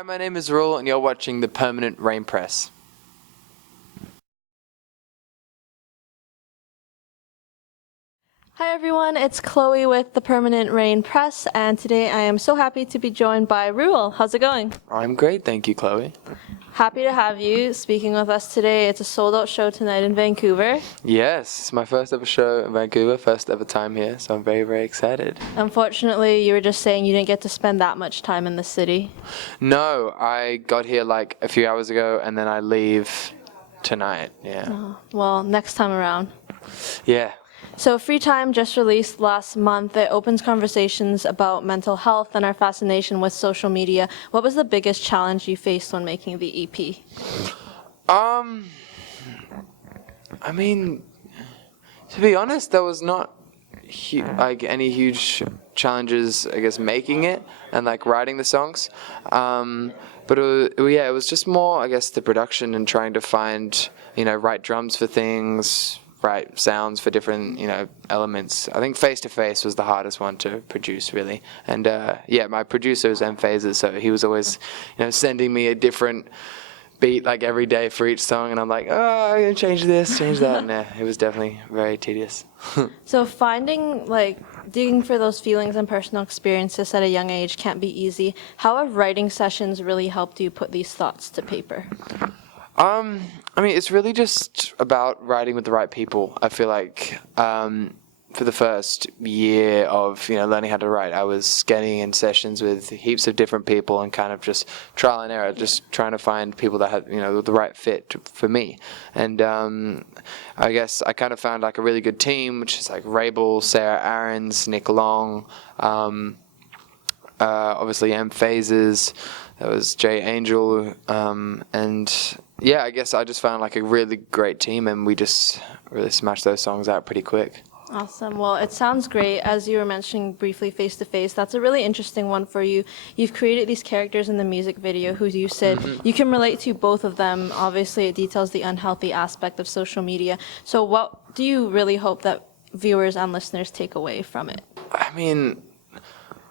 Hi, my name is Ruel, and you're watching The Permanent Rain Press. Hi everyone, it's Chloe with the Permanent Rain Press, and today I am so happy to be joined by Ruel. How's it going? I'm great, thank you, Chloe. Happy to have you speaking with us today. It's a sold-out show tonight in Vancouver. Yes, it's my first ever show in Vancouver, first ever time here, so I'm very, very excited. Unfortunately, you were just saying you didn't get to spend that much time in the city. No, I got here like a few hours ago, and then I leave tonight, yeah. Oh, well, next time around. Yeah. So Free Time just released last month. It opens conversations about mental health and our fascination with social media. What was the biggest challenge you faced when making the EP? I mean, to be honest, there was not like any huge challenges, I guess, making it and like writing the songs. But it was just more, I guess, the production and trying to find, right drums for things, right sounds for different, elements. I think Face to Face was the hardest one to produce, really. And my producer is M Phases, so he was always, sending me a different beat like every day for each song, and I'm like, oh, I'm gonna change this, change that, and it was definitely very tedious. So digging for those feelings and personal experiences at a young age can't be easy. How have writing sessions really helped you put these thoughts to paper? It's really just about writing with the right people. I feel like for the first year of learning how to write, I was getting in sessions with heaps of different people and kind of just trial and error, just trying to find people that had the right fit for me. And I guess I kind of found like a really good team, which is like Rabel, Sarah Aarons, Nick Long, obviously M Phases. There was Jay Angel, and yeah, I guess I just found like a really great team, and we just really smashed those songs out pretty quick. Awesome. Well, it sounds great. As you were mentioning briefly, Face to Face, that's a really interesting one for you. You've created these characters in the music video who you said you can relate to both of them. Obviously, it details the unhealthy aspect of social media. So what do you really hope that viewers and listeners take away from it?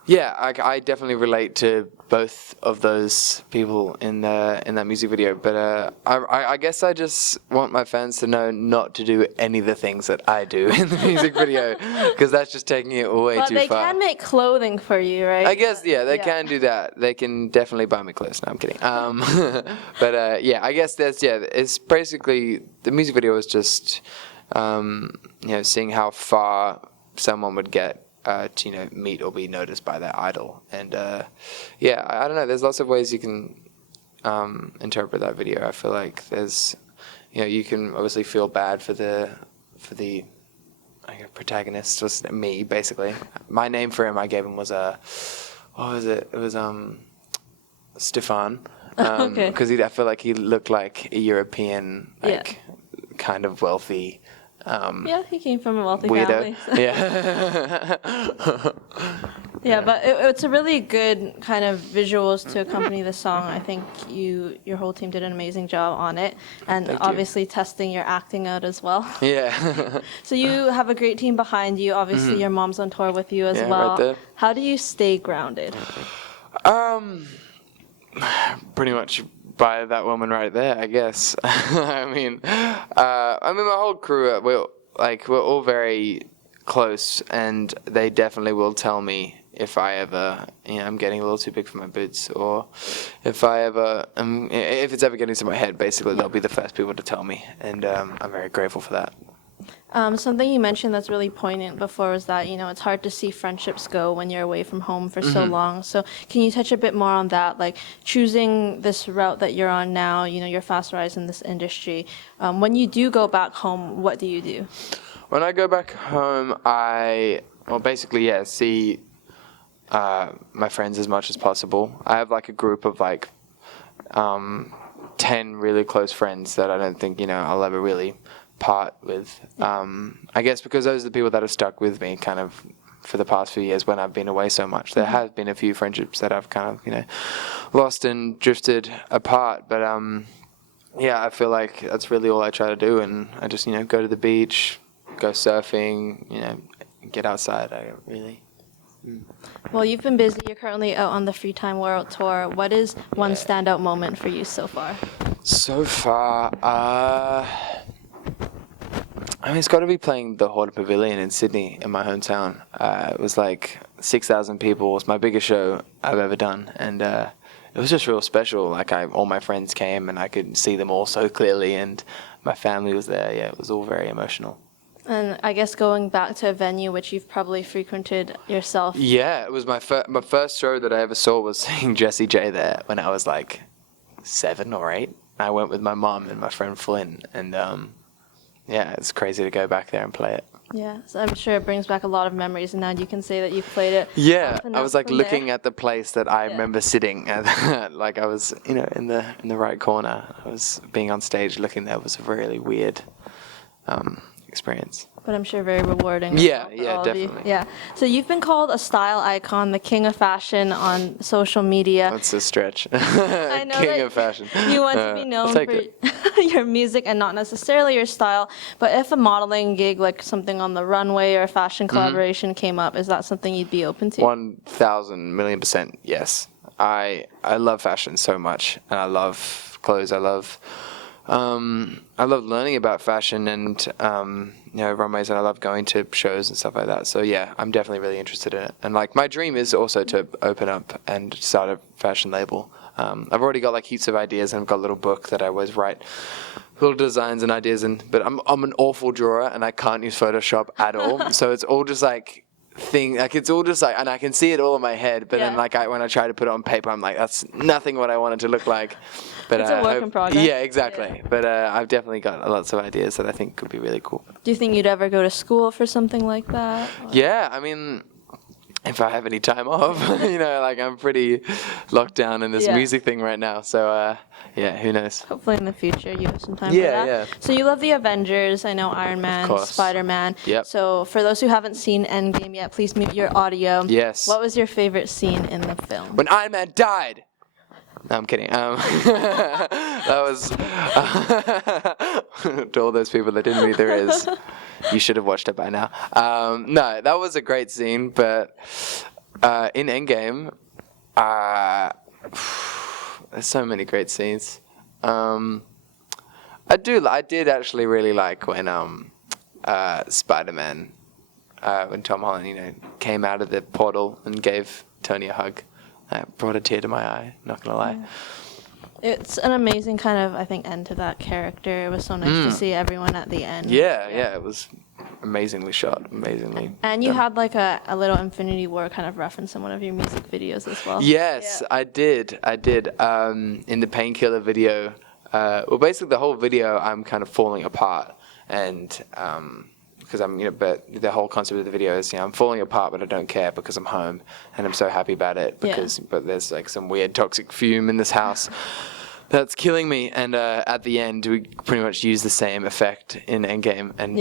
Yeah, I definitely relate to both of those people in that music video, but I guess I just want my fans to know not to do any of the things that I do in the music video, because that's just taking it way too far. But they can make clothing for you, right? I guess, yeah, they can do that. They can definitely buy me clothes. No, I'm kidding. But I guess it's basically, the music video is just, seeing how far someone would get to meet or be noticed by their idol. And I don't know, there's lots of ways you can interpret that video. I feel like there's you can obviously feel bad for the protagonist, was me basically. My name for him I gave him was what was it? It was Stefan. Okay. Because I feel like he looked like a European, kind of wealthy. He came from a wealthy weirdo. family. So. Yeah. But it's a really good kind of visuals to accompany the song. I think your whole team did an amazing job on it, and Thank obviously testing your acting out as well. Yeah. So you have a great team behind you. Obviously, your mom's on tour with you as well. Right there. How do you stay grounded? Pretty much by that woman right there, I guess. My whole crew, we're all very close, and they definitely will tell me if I ever, I'm getting a little too big for my boots, or if if it's ever getting to my head, basically, they'll be the first people to tell me, and I'm very grateful for that. Something you mentioned that's really poignant before was that, it's hard to see friendships go when you're away from home for so long. So can you touch a bit more on that, like choosing this route that you're on now, your fast rise in this industry. When you do go back home, what do you do? When I go back home, see my friends as much as possible. I have like a group of 10 really close friends that I don't think, I'll ever really part with. I guess because those are the people that have stuck with me kind of for the past few years when I've been away so much. There have been a few friendships that I've kind of, lost and drifted apart. But I feel like that's really all I try to do, and I just, go to the beach, go surfing, get outside. Well, you've been busy. You're currently out on the Free Time World Tour. What is one standout moment for you so far? So far, I mean, it's got to be playing the Horde Pavilion in Sydney, in my hometown. It was like 6,000 people. It was my biggest show I've ever done, and it was just real special. Like, all my friends came, and I could see them all so clearly, and my family was there. Yeah, it was all very emotional. And I guess going back to a venue which you've probably frequented yourself. Yeah, it was my first show that I ever saw was seeing Jessie J there when I was like 7 or 8. I went with my mom and my friend Flynn, and yeah, it's crazy to go back there and play it. Yeah, so I'm sure it brings back a lot of memories, and now you can say that you've played it. Yeah, I was like from looking there. at the place that I remember sitting at, like I was, in the right corner. I was being on stage looking there. It was a really weird experience. But I'm sure very rewarding. as Yeah, well for yeah, all of you. definitely. Yeah. So you've been called a style icon, the king of fashion on social media. That's a stretch. I know King that of fashion. You want to be known I'll for take it. your music and not necessarily your style. But if a modeling gig, like something on the runway or a fashion collaboration came up, is that something you'd be open to? 1,000,000,000% yes. I love fashion so much, and I love clothes. I love learning about fashion and runways, and I love going to shows and stuff like that. So yeah, I'm definitely really interested in it. And like my dream is also to open up and start a fashion label. I've already got like heaps of ideas, and I've got a little book that I always write little designs and ideas in. But I'm an awful drawer, and I can't use Photoshop at all. So it's all just like it's all just like, and I can see it all in my head, but then like when I try to put it on paper, I'm like, that's nothing what I want it to look like. But It's a work in progress. Yeah, exactly. Yeah. But I've definitely got lots of ideas that I think could be really cool. Do you think you'd ever go to school for something like that? Or? Yeah, I mean, if I have any time off, like I'm pretty locked down in this music thing right now. So yeah, who knows? Hopefully in the future you have some time for that. Yeah. So you love the Avengers. I know Iron Man, Spider-Man. Yep. So for those who haven't seen Endgame yet, please mute your audio. Yes. What was your favorite scene in the film? When Iron Man died. No, I'm kidding. That was to all those people that didn't read the Riz. You should have watched it by now. No, that was a great scene, but in Endgame, there's so many great scenes. I did actually really like when Spider-Man, when Tom Holland, came out of the portal and gave Tony a hug. That brought a tear to my eye, not gonna lie. It's an amazing kind of, I think, end to that character. It was so nice to see everyone at the end. Yeah, it was amazingly shot, amazingly. And you done. had like a little Infinity War kind of reference in one of your music videos as well. Yes, I did. In the Painkiller video, well, basically the whole video, I'm kind of falling apart, and because but the whole concept of the video is, I'm falling apart, but I don't care because I'm home, and I'm so happy about it but there's like some weird toxic fume in this house that's killing me, and at the end we pretty much use the same effect in Endgame, and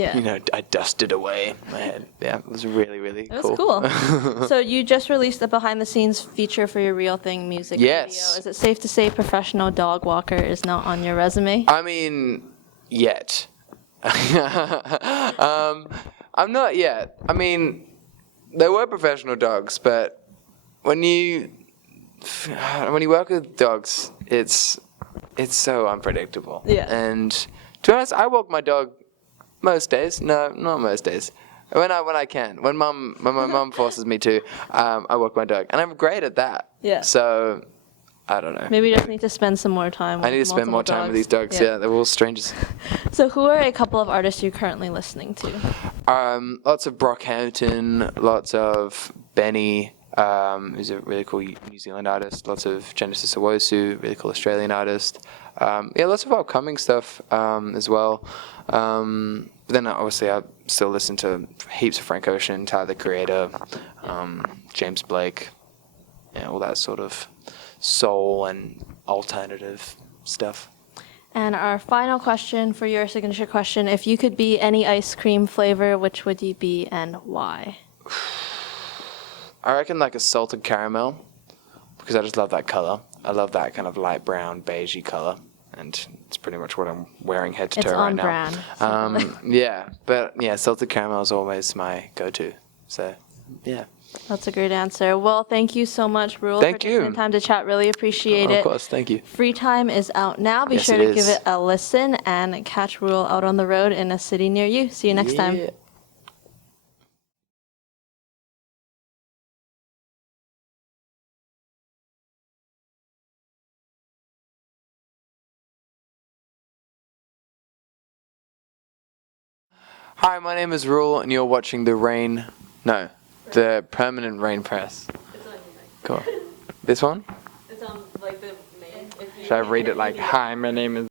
I dusted away my head. Yeah, it was really, really cool. It was cool. So you just released a behind-the-scenes feature for your Real Thing music video. Is it safe to say professional dog walker is not on your resume? I mean, yet. I'm not yet. I mean, they were professional dogs, but when you work with dogs, it's so unpredictable. Yeah. And to be honest, I walk my dog most days. No, not most days. When I can. When my mum forces me to, I walk my dog, and I'm great at that. Yeah. So I don't know. Maybe you just need to spend some more time with I need to spend more time with these dogs. Yeah, they're all strangers. So who are a couple of artists you're currently listening to? Lots of Brockhampton, lots of Benny, who's a really cool New Zealand artist, lots of Genesis Owosu, really cool Australian artist. Lots of upcoming stuff as well. But then obviously I still listen to heaps of Frank Ocean, Tyler the Creator, James Blake, all that sort of soul and alternative stuff. And our final question for your signature question, if you could be any ice cream flavor, which would you be and why? I reckon like a salted caramel, because I just love that color. I love that kind of light brown, beigey color, and it's pretty much what I'm wearing head to toe right now. It's on brand. But salted caramel is always my go-to. So, yeah. That's a great answer. Well, thank you so much, Ruel, Thank for taking you. the time to chat. Really appreciate Of it. course, thank you. Free Time is out now. Be Yes, sure it to give is. it a listen and catch Ruel out on the road in a city near you. See you next time. Yeah. Hi, my name is Ruel, and you're watching the Permanent Rain Press. It's on Cool. This one? It's on like the main. Should I read it like, hi, my name is